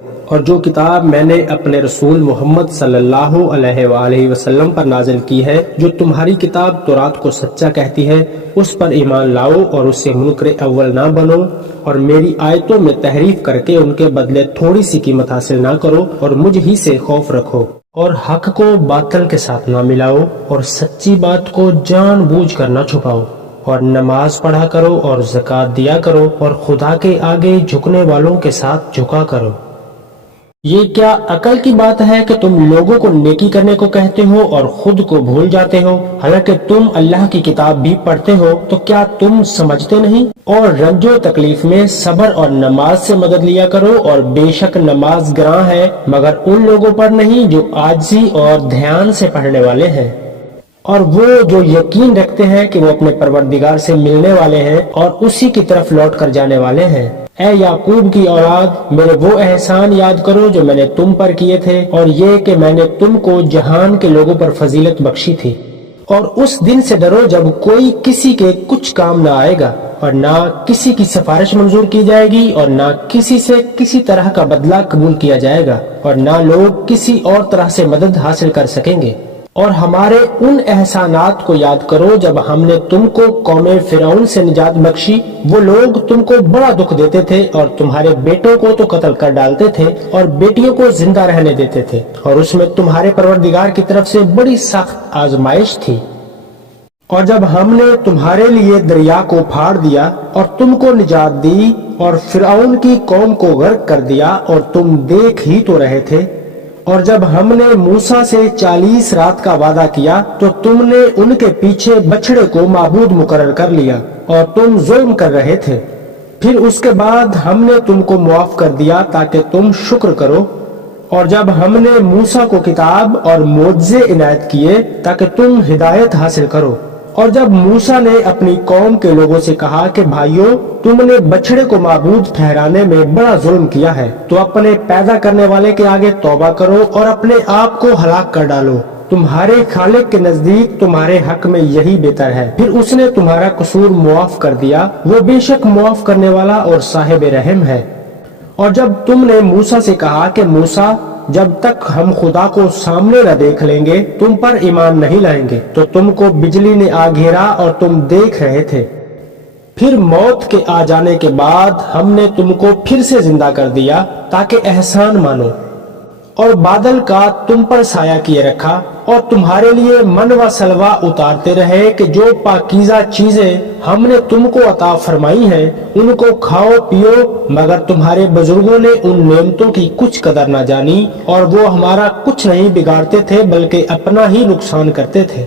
اور جو کتاب میں نے اپنے رسول محمد صلی اللہ علیہ وآلہ وسلم پر نازل کی ہے، جو تمہاری کتاب تورات کو سچا کہتی ہے، اس پر ایمان لاؤ اور اس سے منکر اول نہ بنو، اور میری آیتوں میں تحریف کر کے ان کے بدلے تھوڑی سی قیمت حاصل نہ کرو، اور مجھ ہی سے خوف رکھو، اور حق کو باطل کے ساتھ نہ ملاؤ، اور سچی بات کو جان بوجھ کر نہ چھپاؤ، اور نماز پڑھا کرو اور زکوٰۃ دیا کرو، اور خدا کے آگے جھکنے والوں کے ساتھ جھکا کرو۔ یہ کیا عقل کی بات ہے کہ تم لوگوں کو نیکی کرنے کو کہتے ہو اور خود کو بھول جاتے ہو، حالانکہ تم اللہ کی کتاب بھی پڑھتے ہو؟ تو کیا تم سمجھتے نہیں؟ اور رنج و تکلیف میں صبر اور نماز سے مدد لیا کرو، اور بے شک نماز گراں ہے مگر ان لوگوں پر نہیں جو عاجزی اور دھیان سے پڑھنے والے ہیں، اور وہ جو یقین رکھتے ہیں کہ وہ اپنے پروردگار سے ملنے والے ہیں اور اسی کی طرف لوٹ کر جانے والے ہیں۔ اے یعقوب کی اولاد، میرے وہ احسان یاد کرو جو میں نے تم پر کیے تھے، اور یہ کہ میں نے تم کو جہان کے لوگوں پر فضیلت بخشی تھی۔ اور اس دن سے ڈرو جب کوئی کسی کے کچھ کام نہ آئے گا، اور نہ کسی کی سفارش منظور کی جائے گی، اور نہ کسی سے کسی طرح کا بدلہ قبول کیا جائے گا، اور نہ لوگ کسی اور طرح سے مدد حاصل کر سکیں گے۔ اور ہمارے ان احسانات کو یاد کرو جب ہم نے تم کو قوم فرعون سے نجات بخشی۔ وہ لوگ تم کو بڑا دکھ دیتے تھے، اور تمہارے بیٹوں کو تو قتل کر ڈالتے تھے اور بیٹیوں کو زندہ رہنے دیتے تھے، اور اس میں تمہارے پروردگار کی طرف سے بڑی سخت آزمائش تھی۔ اور جب ہم نے تمہارے لیے دریا کو پھاڑ دیا اور تم کو نجات دی، اور فرعون کی قوم کو غرق کر دیا، اور تم دیکھ ہی تو رہے تھے۔ اور جب ہم نے موسیٰ سے 40 رات کا وعدہ کیا تو تم نے ان کے پیچھے بچھڑے کو معبود مقرر کر لیا، اور تم ظلم کر رہے تھے۔ پھر اس کے بعد ہم نے تم کو معاف کر دیا تاکہ تم شکر کرو۔ اور جب ہم نے موسیٰ کو کتاب اور معجزے عنایت کیے تاکہ تم ہدایت حاصل کرو۔ اور جب موسیٰ نے اپنی قوم کے لوگوں سے کہا کہ بھائیو، تم نے بچھڑے کو معبود ٹھہرانے میں بڑا ظلم کیا ہے، تو اپنے پیدا کرنے والے کے آگے توبہ کرو اور اپنے آپ کو ہلاک کر ڈالو، تمہارے خالق کے نزدیک تمہارے حق میں یہی بہتر ہے۔ پھر اس نے تمہارا قصور معاف کر دیا، وہ بے شک معاف کرنے والا اور صاحب رحم ہے۔ اور جب تم نے موسیٰ سے کہا کہ موسیٰ، جب تک ہم خدا کو سامنے نہ دیکھ لیں گے تم پر ایمان نہیں لائیں گے، تو تم کو بجلی نے آ گھیرا اور تم دیکھ رہے تھے۔ پھر موت کے آ جانے کے بعد ہم نے تم کو پھر سے زندہ کر دیا تاکہ احسان مانو، اور بادل کا تم پر سایہ کیے رکھا، اور تمہارے لیے من و سلوہ اتارتے رہے کہ جو پاکیزہ چیزیں ہم نے تم کو عطا فرمائی ہیں ان کو کھاؤ پیو، مگر تمہارے بزرگوں نے ان نعمتوں کی کچھ قدر نہ جانی، اور وہ ہمارا کچھ نہیں بگاڑتے تھے بلکہ اپنا ہی نقصان کرتے تھے۔